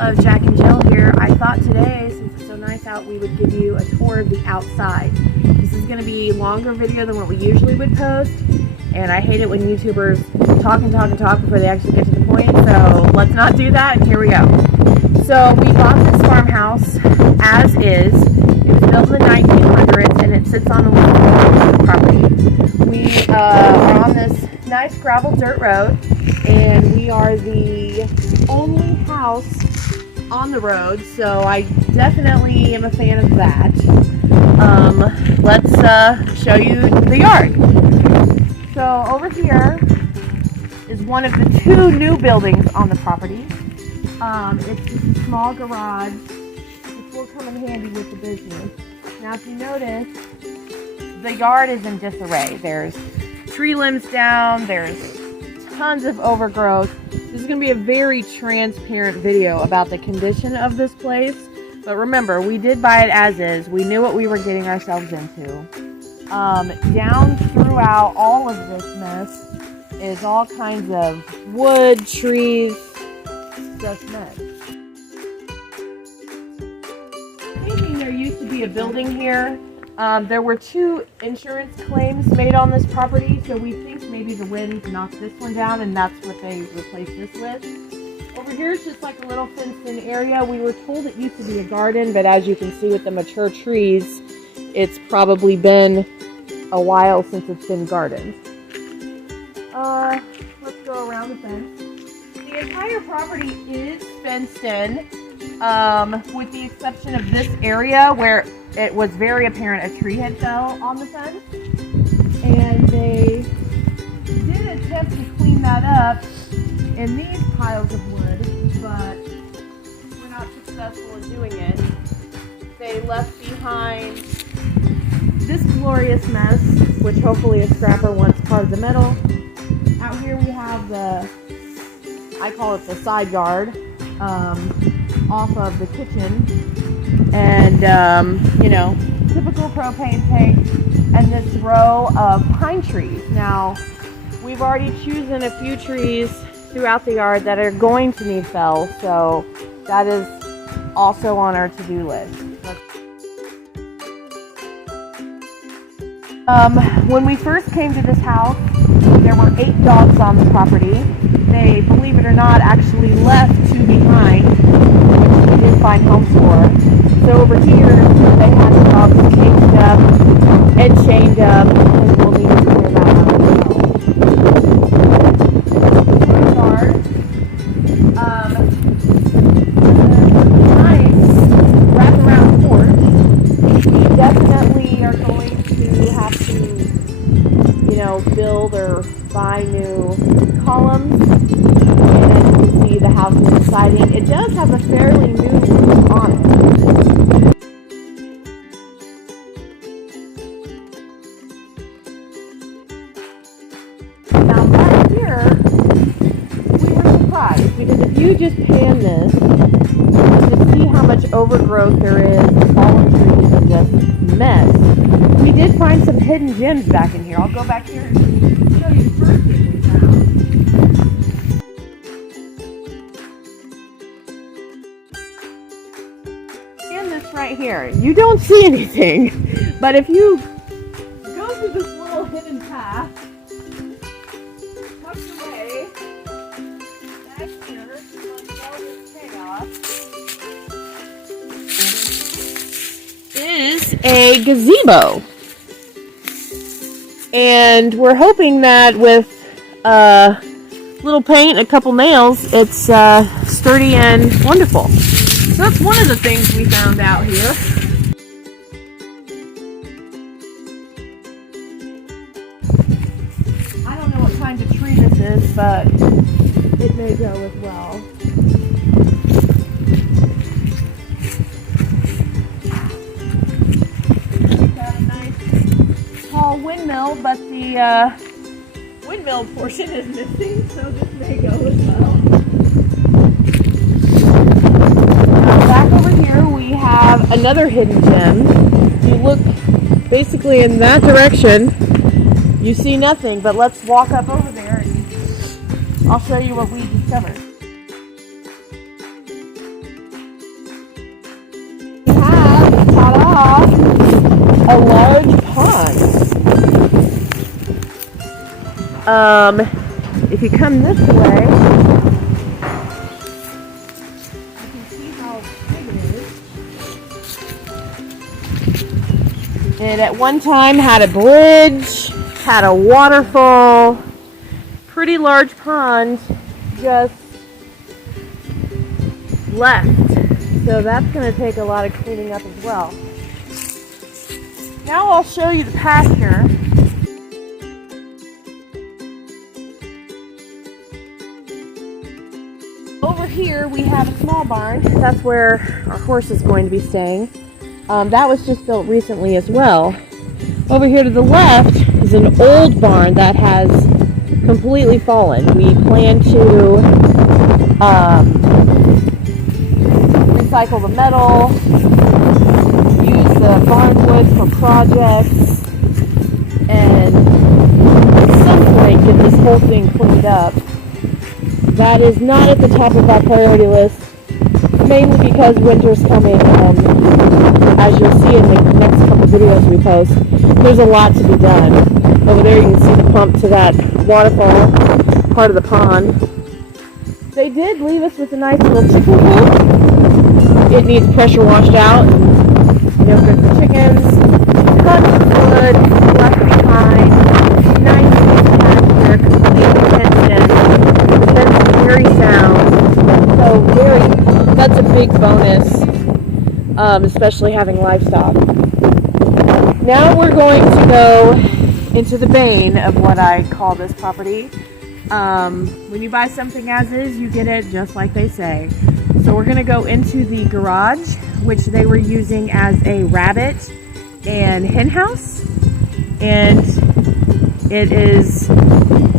of Jack and Jill here. I thought today, since it's so nice out, we would give you a tour of the outside. This is going to be a longer video than what we usually would post, and I hate it when YouTubers talk and talk and talk before they actually get to the point, so let's not do that, and here we go. So we bought this farmhouse as is. It was built in the 1900s, and it sits on a little property. We are on this nice gravel dirt road, and we are the only house on the road, so I definitely am a fan of that. Let's show you the yard. So over here is one of the two new buildings on the property. It's just a small garage, which will come in handy with the business. Now if you notice, the yard is in disarray. There's tree limbs down, there's tons of overgrowth. This is going to be a very transparent video about the condition of this place. But remember, we did buy it as is. We knew what we were getting ourselves into. Down throughout all of this mess is all kinds of wood, trees, just mess. Thinking there used to be a building here. There were two insurance claims made on this property, so we think maybe the wind knocked this one down and that's what they replaced this with. Over here is just like a little fenced-in area. We were told it used to be a garden, but as you can see with the mature trees, it's probably been a while since it's been gardened. Let's go around the fence. The entire property is fenced in, with the exception of this area where it was very apparent a tree had fell on the fence, and they did attempt to clean that up in these piles of wood, but were not successful in doing it. They left behind this glorious mess, which hopefully a scrapper wants part of the metal. Out here we have I call it the side yard, off of the kitchen, and typical propane tank, and this row of pine trees. Now, we've already chosen a few trees throughout the yard that are going to need fell, so that is also on our to-do list. When we first came to this house, there were 8 dogs on the property. They, believe it or not, actually left 2 behind, which we did find homes for. So over here, they had the dogs caged up and chained up, and we'll need to clear that out as well. Nice wraparound porch. We definitely are going to have to, build or buy new columns, and you can see the house is siding. It does have a fairly new roof on it. Now back here, we were surprised because if you just pan this, to see how much overgrowth there is, fallen trees, and just mess. We did find some hidden gems back in here. I'll go back here and show you the first thing we found. And this right here. You don't see anything, but if you go through this little hidden path, tucked away, back here, amongst all this chaos, is a gazebo. And we're hoping that with little paint and a couple nails, it's sturdy and wonderful. So that's one of the things we found out here. I don't know what kind of tree this is, but it may go as well. Windmill, but the windmill portion is missing, so this may go as well. Now back over here we have another hidden gem. If you look basically in that direction, you see nothing, but let's walk up over there and I'll show you what we discovered. a large pond. If you come this way, you can see how big it is. It at one time had a bridge, had a waterfall, pretty large pond just left. So that's going to take a lot of cleaning up as well. Now I'll show you the pasture. Over here we have a small barn. That's where our horse is going to be staying. That was just built recently as well. Over here to the left is an old barn that has completely fallen. We plan to recycle the metal, use the barn wood for projects, and at some point get this whole thing cleaned up. That is not at the top of our priority list, mainly because winter's coming, and as you'll see in the next couple videos we post, there's a lot to be done. Over there you can see the pump to that waterfall, part of the pond. They did leave us with a nice little chicken coop. It needs pressure washed out, no good for chickens. Tons of wood, left behind, nice pasture, completely fenced in. The fence is very sound, so that's a big bonus, especially having livestock. Now we're going to go into the bane of what I call this property. When you buy something as is, you get it just like they say. So we're going to go into the garage, which they were using as a rabbit and hen house. And it is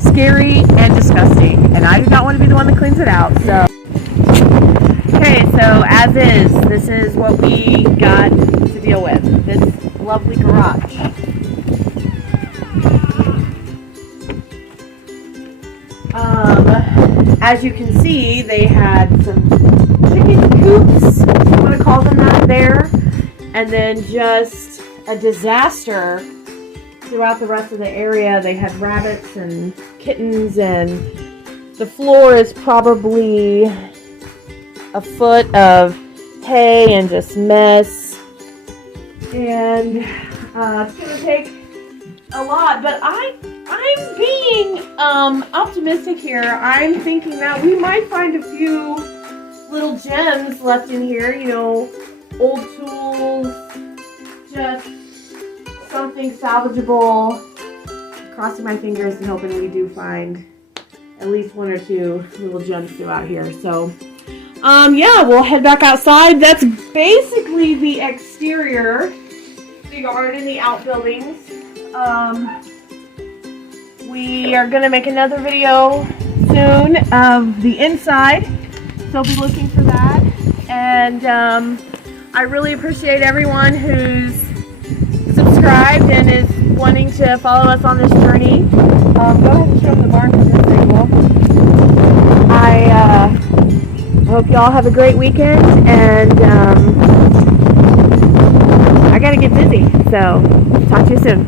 scary and disgusting. And I do not want to be the one that cleans it out. So, okay, so as is, this is what we got to deal with. This lovely garage. As you can see, they had some chicken coops, if you want to call them that, there, and then just a disaster throughout the rest of the area. They had rabbits and kittens, and the floor is probably a foot of hay and just mess, and it's going to take a lot, but I'm being optimistic here. I'm thinking that we might find a few little gems left in here, you know, old tools, just something salvageable. Crossing my fingers and hoping we do find at least one or two little gems throughout here. So, yeah, we'll head back outside. That's basically the exterior, the yard and the outbuildings. We are going to make another video soon of the inside, so be looking for that. And I really appreciate everyone who's subscribed and is wanting to follow us on this journey. Go ahead and show them the barn from this angle. I hope you all have a great weekend, and I got to get busy, so talk to you soon.